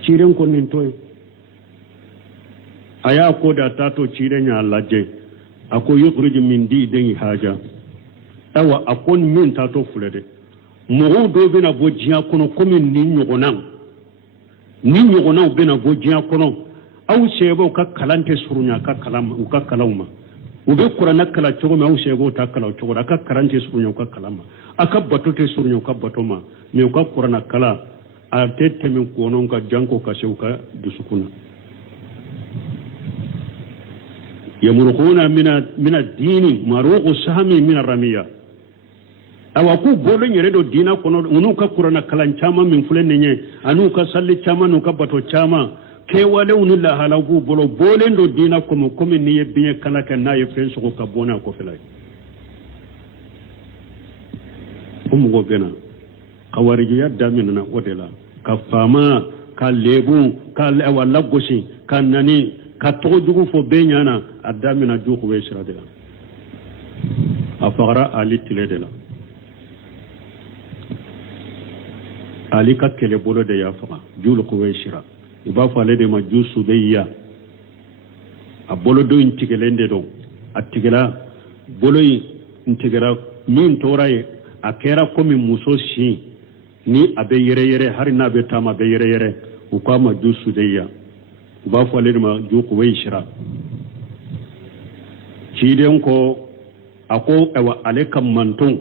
cire kon nin to aya ko da tato cire nya laje ako yukhrij min di den haja awa akon min tato fulede mo do bena bojiya kono komi ni nyogona bena bojiya kono aw sebo ka kalante surunya ka kalama ube qur'ana kala chogo aw sebo ta kala chogo ka karante surunya ka kalama aka batote surunya ka batoma me ka qur'ana kala a tete min kono ka janko ka sheuka dusukuna yamurquna min ad-din maruqu sahmi min ar-ramiya awa ku bolo nyere do dina kono unu ka qur'ana kalan chama min fulen nye anu ka salli chama nu ka bato chama ke wale unu la hala ku bolo bolen do dina komo komi ni biye kana kan na ye fen so ka bona ko felay go bena kawariji ya damina na odela ka fama ka lebu ka wala goshi kan nani ka tojugu fo benyana adamina juku we shiradela afara ali tiledela ali ka kele bolo de ya fama julu ko we shira iba fa le de ma jusu deyya a bolo do intigelende do atigela bolo intigela min toraye a kera komi muso shi ni abe yere har na be tama be yere u kama jusu deya ba fo le ma ju ko way shira ci den ko ako ewa alekam manton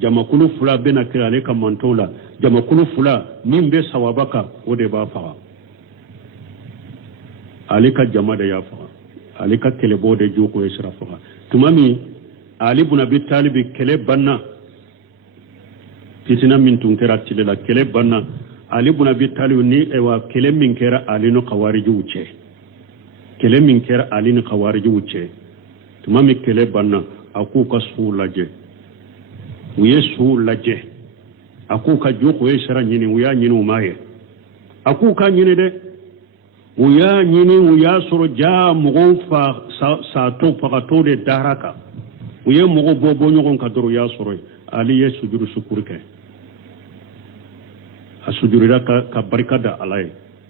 jama kulu fula bena kira alekam manton la jama kulu fula min be sawabaka o de ba fa alika jama da ya fa alika kelebo de ju ko shira fa tumami ali ibn abi talib kele banna fitina min tun kera tilela kele banna ali ibn abi talib ni ewa kele min kera ali no qawariji wuce kele min kera ali no qawariji wuce tumami kele banna aku ka su laje uye su laje aku ka joko e shara nyini uya nyini umaye aku ka nyini de uya nyini uya soro ja mugo fa sa to pagato de daraka uye mugo bobo nyogon kadoro ya soro ali ye sujudu sukurke asujurira ka barikada alay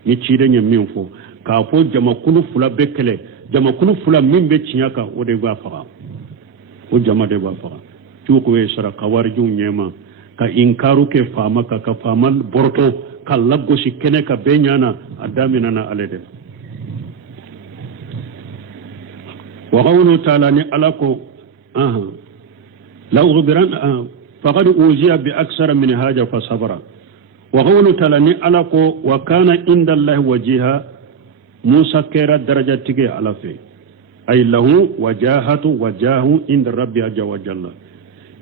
ni cide nyem min fo ka fo jama kulu fula bekele jama kulu fula min be cinyaka o de ba faga o jama de ba faga tu ko e sara kawarju nyema ka inkaru ke fama ka famal borto ka labgo si kene ka benyana adamina na alede wa qawlu ta'ala ni alako la ughbiran faqad uziya bi aksara min haja fa sabara wa qawlu ta'ala ni alako wa kana inda allahi wajiha musa kera daraja tige alafe ay lahu wajahu inda rabbi azza wa jalla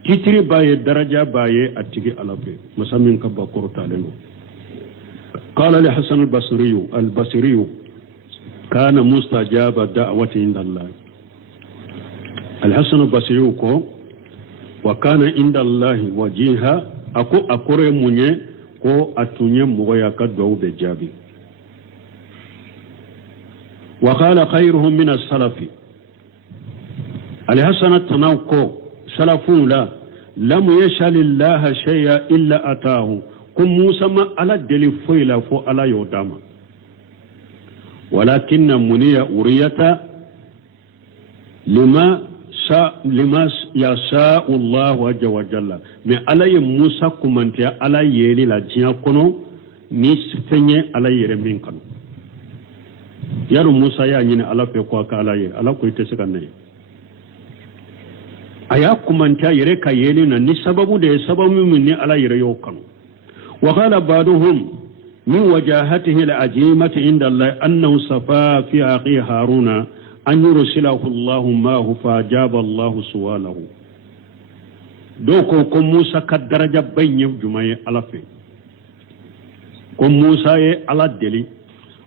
kitri baye daraja baye atige alafe musammin ka bakoro taleno qala li hasan al-basri kana mustajaba da'wati inda allah al-hasan al-basri ko wa kana inda allah wajiha akore munye ko atunye mugoya ka do be jabi وقال خيرهم من السلف الحسن التناوكو سلفون لا لم يشل الله شيئا إلا أتاه كم موسى ما على الدليل فيلا فو على يودام ولكن مني أرية لما يشاء الله عز وجل من علي موسى كمانتيا على يلي لا جيا كنو نسفني على يرمين كنو yaro musa ya nyine ala pe ko ka ala ye ala ko ite saka ne aya kumanta yere ka yeli na ni sababu de sababu min ni ala yere yo kan wa qala ba'duhum min wajahatihi al-ajimati inda allah annahu safa fi aqi haruna an yursilahu allah ma hu fa jaba allah suwalahu doko ko musa ka daraja bayni jumaye ala fe ko musa ye ala deli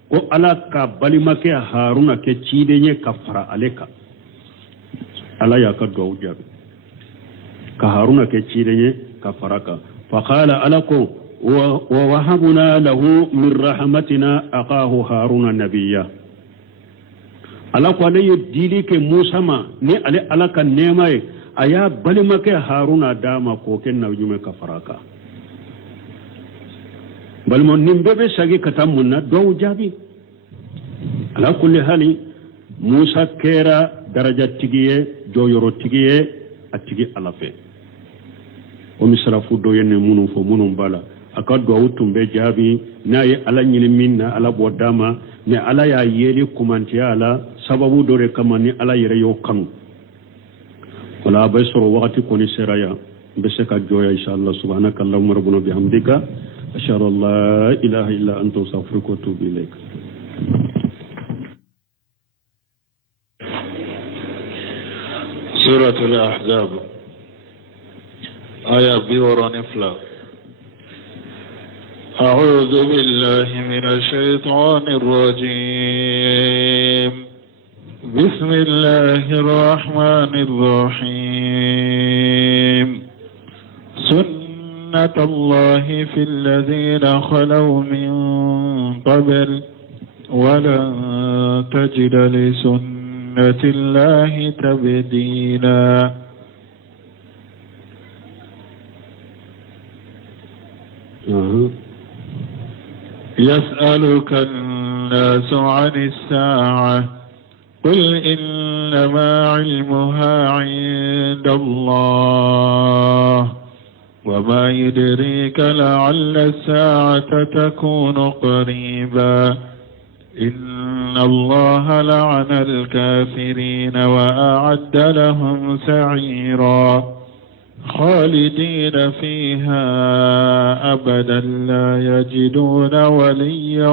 ko ala ka balimake haruna ke cidenye kafara aleka ala ya ka do jabe ka haruna ke cidenye kafara ka fa qala alako wa wahabna lahu min rahmatina aqahu haruna nabiyya alako ne yidili ke musa ma ne ale alaka nemaye aya balimake haruna dama ko ken na jume kafara ka balmo nimbebe sagi katamunna do jabi ala kulli hali musa kera daraja tigiye do yoro tigiye atigi alafe o misrafu do yenne munum fo munum bala aka do wutumbe jabi nayi ala nyini minna ala bodama ne ala ya yeli kumanti ala sababu dore kamani ala yere yo kanu wala basoro wakati koni seraya beseka joya inshallah subhanaka allahumma rabbuna bihamdika ashhadu an la ilaha illa anta astaghfiruka wa atubu ilaik سورة الأحزاب آية بيورا نفلا أعوذ بالله من الشيطان الرجيم بسم الله الرحمن الرحيم سنة الله في الذين خلوا من قبل ولن تجد لسنة الله تبديلا يسألك الناس عن الساعة قل إنما علمها عند الله وما يدريك لعل الساعة تكون قريبا إن الله لعن الكافرين وأعد لهم سعيرا خالدين فيها أبدا لا يجدون وليا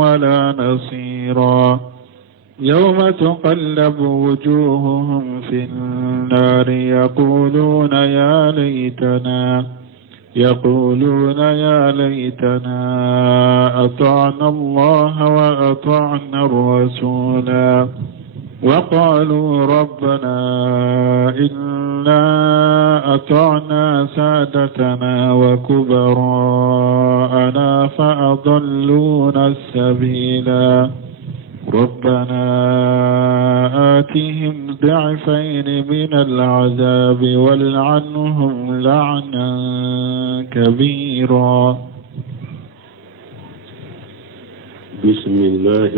ولا نصيرا يوم تقلب وجوههم في النار يقولون يا ليتنا أطعنا الله وأطعنا الرسولا وقالوا ربنا إنا أطعنا سادتنا وكبراءنا فأضلونا السبيلا ربنا آتهم ضعفين من العذاب والعنهم لعنا كبيرا. بسم الله